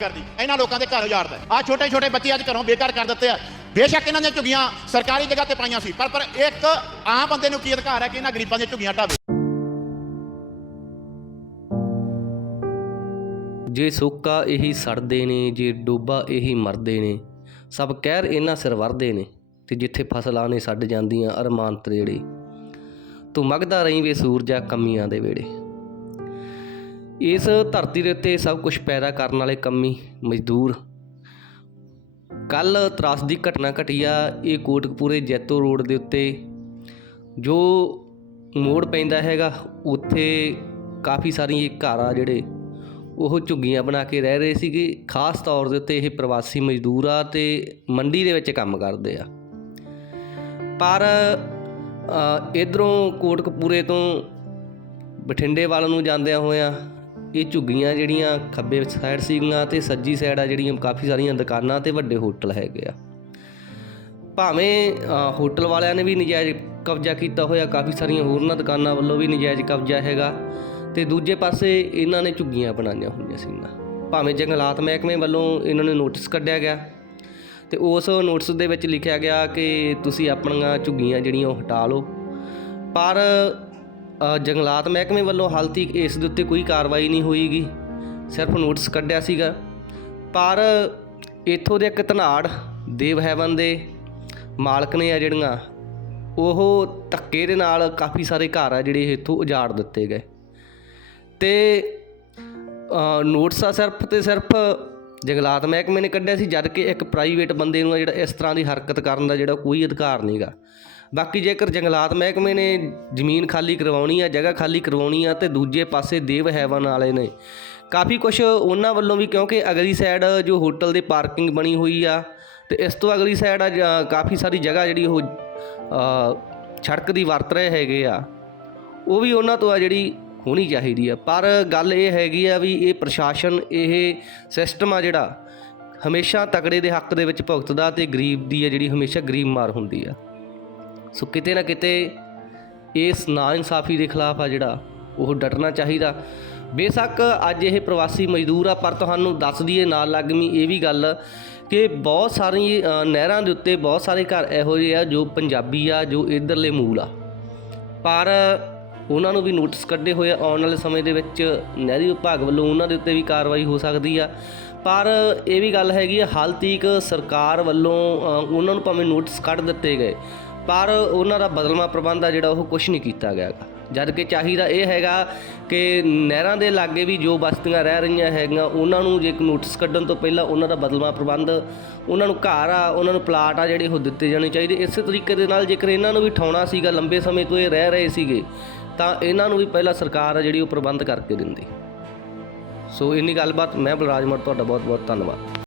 ਕਰਦੀ। ਇਹਨਾਂ ਲੋਕਾਂ ਦੇ ਘਰ ਉਜਾੜਦਾ ਆ ਛੋਟੇ ਛੋਟੇ ਬੱਚੇ ਅੱਜ ਘਰੋਂ ਬੇਘਰ ਕਰ ਦਿੱਤੇ ਆ। ਬੇਸ਼ੱਕ ਇਹਨਾਂ ਦੀਆਂ ਝੁੱਗੀਆਂ ਸਰਕਾਰੀ ਜਗ੍ਹਾ ਤੇ ਪਾਈਆਂ ਸੀ, ਪਰ ਪਰ ਇੱਕ ਆਮ ਬੰਦੇ ਨੂੰ ਕੀ ਅਧਿਕਾਰ ਹੈ ਕਿ ਇਹਨਾਂ ਗਰੀਬਾਂ ਦੀਆਂ ਝੁੱਗੀਆਂ ਢਾਵੇ? ਜੇ ਸੋਕਾ ਇਹੀ ਸੜਦੇ ਨੇ, ਜੇ ਡੋਬਾ ਇਹੀ ਮਰਦੇ ਨੇ, ਸਭ ਕਹਿਰ ਇਹਨਾਂ ਸਿਰ ਵਰਦੇ ਨੇ, ਤੇ ਜਿੱਥੇ ਫਸਲਾਂ ਨੇ ਛੱਡ ਜਾਂਦੀਆਂ ਅਰਮਾਨ ਤਰੇੜੇ। ਤੂੰ ਮਗਦਾ ਰਹੀ ਵੇ ਸੂਰਜਾ ਕਮੀਆਂ ਦੇ ਵੇੜੇ। ਇਸ ਧਰਤੀ ਦੇ ਉੱਤੇ ਸਭ ਕੁਝ ਪੈਦਾ ਕਰਨ ਵਾਲੇ ਕੰਮੀ ਮਜ਼ਦੂਰ। ਕੱਲ ਤਰਾਸਦੀ ਘਟਨਾ ਘਟੀ ਆ, ਇਹ ਕੋਟਕਪੂਰੇ ਜੈਤੋ ਰੋਡ ਦੇ ਉੱਤੇ। ਜੋ ਮੋੜ ਪੈਂਦਾ ਹੈਗਾ, ਉੱਥੇ ਕਾਫੀ ਸਾਰੀਆਂ ਘਰ ਆ ਜਿਹੜੇ, ਉਹ ਝੁੱਗੀਆਂ ਬਣਾ ਕੇ ਰਹਿ ਰਹੇ ਸੀਗੇ। ਖਾਸ ਤੌਰ ਦੇ ਉੱਤੇ ਇਹ ਪ੍ਰਵਾਸੀ ਮਜ਼ਦੂਰ ਆ ਤੇ ਮੰਡੀ ਦੇ ਵਿੱਚ ਕੰਮ ਕਰਦੇ ਆ। ਪਰ ਇਧਰੋਂ ਕੋਟਕਪੂਰੇ ਤੋਂ ਬਠਿੰਡੇ ਵੱਲ ਨੂੰ ਜਾਂਦਿਆਂ ਹੋਇਆਂ ਇਹ ਝੁੱਗੀਆਂ ਜਿਹੜੀਆਂ ਖੱਬੇ ਸਾਈਡ ਸੀਗੀਆਂ ਤੇ ਸੱਜੀ ਸਾਈਡ ਆ ਜਿਹੜੀਆਂ ਕਾਫੀ ਸਾਰੀਆਂ ਦੁਕਾਨਾਂ ਤੇ ਵੱਡੇ ਹੋਟਲ ਹੈਗੇ ਆ। ਭਾਵੇਂ ਹੋਟਲ ਵਾਲਿਆਂ ਨੇ ਵੀ ਨਜਾਇਜ਼ ਕਬਜ਼ਾ ਕੀਤਾ ਹੋਇਆ, ਕਾਫੀ ਸਾਰੀਆਂ ਹੋਰਨਾਂ ਦੁਕਾਨਾਂ ਵੱਲੋਂ ਵੀ ਨਜਾਇਜ਼ ਕਬਜ਼ਾ ਹੈਗਾ ਤੇ ਦੂਜੇ ਪਾਸੇ ਇਹਨਾਂ ਨੇ ਝੁੱਗੀਆਂ ਬਣਾਈਆਂ ਹੋਈਆਂ ਸੀਗੀਆਂ। ਭਾਵੇਂ ਜੰਗਲਾਤ ਮਹਿਕਮੇ ਵੱਲੋਂ ਇਹਨਾਂ ਨੂੰ ਨੋਟਿਸ ਕੱਢਿਆ ਗਿਆ ਤੇ ਉਸ ਨੋਟਿਸ ਦੇ ਵਿੱਚ ਲਿਖਿਆ ਗਿਆ ਕਿ ਤੁਸੀਂ ਆਪਣੀਆਂ ਝੁੱਗੀਆਂ ਜਿਹੜੀਆਂ ਉਹ ਹਟਾ ਲਓ। ਪਰ ਜੰਗਲਾਤ ਮਹਿਕਮੇ ਵੱਲੋਂ ਹਾਲ ਤੱਕ ਇਸ ਦੇ ਉੱਤੇ ਕੋਈ ਕਾਰਵਾਈ ਨਹੀਂ ਹੋਈਗੀ। ਸਿਰਫ ਨੋਟਿਸ ਕੱਢਿਆ ਸੀਗਾ। ਪਰ ਇੱਥੋਂ ਦੇ ਇੱਕ ਧਨਾੜ ਦੇਵ ਹੈਵਨ ਦੇ ਮਾਲਕ ਨੇ ਆ ਜਿਹੜੀਆਂ ਉਹ ਧੱਕੇ ਦੇ ਨਾਲ ਕਾਫੀ ਸਾਰੇ ਘਰ ਆ ਜਿਹੜੇ ਇੱਥੋਂ ਉਜਾੜ ਦਿੱਤੇ ਗਏ। ਤੇ ਅ, ਨੋਟਿਸ ਆ ਸਿਰਫ ਤੇ ਸਿਰਫ ਜੰਗਲਾਤ ਮਹਿਕਮੇ ਨੇ ਕੱਢਿਆ ਸੀ ਜਦ ਕਿ ਇੱਕ ਪ੍ਰਾਈਵੇਟ ਬੰਦੇ ਨੂੰ ਜਿਹੜਾ ਇਸ ਤਰ੍ਹਾਂ ਦੀ ਹਰਕਤ ਕਰਨ ਦਾ ਜਿਹੜਾ ਕੋਈ ਅਧਿਕਾਰ ਨਹੀਂਗਾ ਬਾਕੀ ਜੇਕਰ ਜੰਗਲਾਤ ਮਹਿਕਮੇ ਨੇ ਜ਼ਮੀਨ ਖਾਲੀ ਕਰਵਾਉਣੀ ਆ, ਜਗ੍ਹਾ ਖਾਲੀ ਕਰਵਾਉਣੀ ਆ, ਤੇ ਦੂਜੇ ਪਾਸੇ ਦੇਵ ਹੈਵਨ ਵਾਲੇ ਨੇ, ਕਾਫੀ ਕੁਝ ਉਹਨਾਂ ਵੱਲੋਂ ਵੀ ਕਿਉਂਕਿ ਅਗਲੀ ਸਾਈਡ ਜੋ ਹੋਟਲ ਦੇ ਪਾਰਕਿੰਗ ਬਣੀ ਹੋਈ ਆ, ਤੇ ਇਸ ਤੋਂ ਅਗਲੀ ਸਾਈਡ ਆ ਕਾਫੀ ਸਾਰੀ ਜਗ੍ਹਾ ਜਿਹੜੀ ਉਹ ਸੜਕ ਦੀ ਵਰਤ ਰਹੇ ਹੈਗੇ ਆ, ਉਹ ਵੀ ਉਹਨਾਂ ਤੋਂ ਆ ਜਿਹੜੀ ਹੋਣੀ ਚਾਹੀਦੀ ਆ। ਪਰ ਗੱਲ ਇਹ ਹੈਗੀ ਆ ਵੀ ਇਹ ਪ੍ਰਸ਼ਾਸਨ, ਇਹ ਸਿਸਟਮ ਆ ਜਿਹੜਾ ਹਮੇਸ਼ਾ ਤਕੜੇ ਦੇ ਹੱਕ ਦੇ ਵਿੱਚ ਭੁਗਤਦਾ ਤੇ ਗਰੀਬ ਦੀ ਆ ਜਿਹੜੀ ਹਮੇਸ਼ਾ ਗਰੀਬ ਮਾਰ ਹੁੰਦੀ ਆ। ਸੋ ਕਿਤੇ ਨਾ ਕਿਤੇ ਇਸ ਨਾ ਇਨਸਾਫ਼ੀ ਦੇ ਖਿਲਾਫ ਆ ਜਿਹੜਾ ਉਹ ਡਟਣਾ ਚਾਹੀਦਾ। ਬੇਸ਼ੱਕ ਅੱਜ ਇਹ ਪ੍ਰਵਾਸੀ ਮਜ਼ਦੂਰ ਆ, ਪਰ ਤੁਹਾਨੂੰ ਦੱਸ ਦਈਏ ਨਾਲ ਲੱਗਵੀਂ ਇਹ ਵੀ ਗੱਲ ਕਿ ਬਹੁਤ ਸਾਰੀ ਨਹਿਰਾਂ ਦੇ ਉੱਤੇ ਬਹੁਤ ਸਾਰੇ ਘਰ ਇਹੋ ਜਿਹੇ ਆ ਜੋ ਪੰਜਾਬੀ ਆ, ਜੋ ਇਧਰਲੇ ਮੂਲ ਆ। ਪਰ ਉਹਨਾਂ ਨੂੰ ਵੀ ਨੋਟਿਸ ਕੱਢੇ ਹੋਏ ਆਉਣ ਵਾਲੇ ਸਮੇਂ ਦੇ ਵਿੱਚ ਨਹਿਰੀ ਵਿਭਾਗ ਵੱਲੋਂ ਉਹਨਾਂ ਦੇ ਉੱਤੇ ਵੀ ਕਾਰਵਾਈ ਹੋ ਸਕਦੀ ਆ। ਪਰ ਇਹ ਵੀ ਗੱਲ ਹੈਗੀ ਆ, ਹਾਲ ਤੀਕ ਸਰਕਾਰ ਵੱਲੋਂ ਉਹਨਾਂ ਨੂੰ ਭਾਵੇਂ ਨੋਟਿਸ ਕੱਢ ਦਿੱਤੇ ਗਏ ਪਰ ਉਹਨਾਂ ਦਾ ਬਦਲਵਾਂ ਪ੍ਰਬੰਧ ਆ ਜਿਹੜਾ ਉਹ ਕੁਝ ਨਹੀਂ ਕੀਤਾ ਗਿਆ ਗਾ। ਜਦ ਕਿ ਚਾਹੀਦਾ ਇਹ ਹੈਗਾ ਕਿ ਨਹਿਰਾਂ ਦੇ ਲਾਗੇ ਵੀ ਜੋ ਬਸਤੀਆਂ ਰਹਿ ਰਹੀਆਂ ਹੈਗੀਆਂ, ਉਹਨਾਂ ਨੂੰ ਜੇ ਨੋਟਿਸ ਕੱਢਣ ਤੋਂ ਪਹਿਲਾਂ ਉਹਨਾਂ ਦਾ ਬਦਲਵਾਂ ਪ੍ਰਬੰਧ, ਉਹਨਾਂ ਨੂੰ ਘਰ ਆ, ਉਹਨਾਂ ਨੂੰ ਪਲਾਟ ਆ ਜਿਹੜੇ ਉਹ ਦਿੱਤੇ ਜਾਣੇ ਚਾਹੀਦੇ। ਇਸੇ ਤਰੀਕੇ ਦੇ ਨਾਲ ਜੇਕਰ ਇਹਨਾਂ ਨੂੰ ਵੀ ਠਾਉਣਾ ਸੀਗਾ, ਲੰਬੇ ਸਮੇਂ ਤੋਂ ਇਹ ਰਹਿ ਰਹੇ ਸੀਗੇ, ਤਾਂ ਇਹਨਾਂ ਨੂੰ ਵੀ ਪਹਿਲਾਂ ਸਰਕਾਰ ਆ ਜਿਹੜੀ ਉਹ ਪ੍ਰਬੰਧ ਕਰਕੇ ਦਿੰਦੀ। ਸੋ ਇੰਨੀ ਗੱਲਬਾਤ, ਮੈਂ ਬਲਰਾਜ ਮੜ ਤੁਹਾਡਾ ਬਹੁਤ ਬਹੁਤ ਧੰਨਵਾਦ।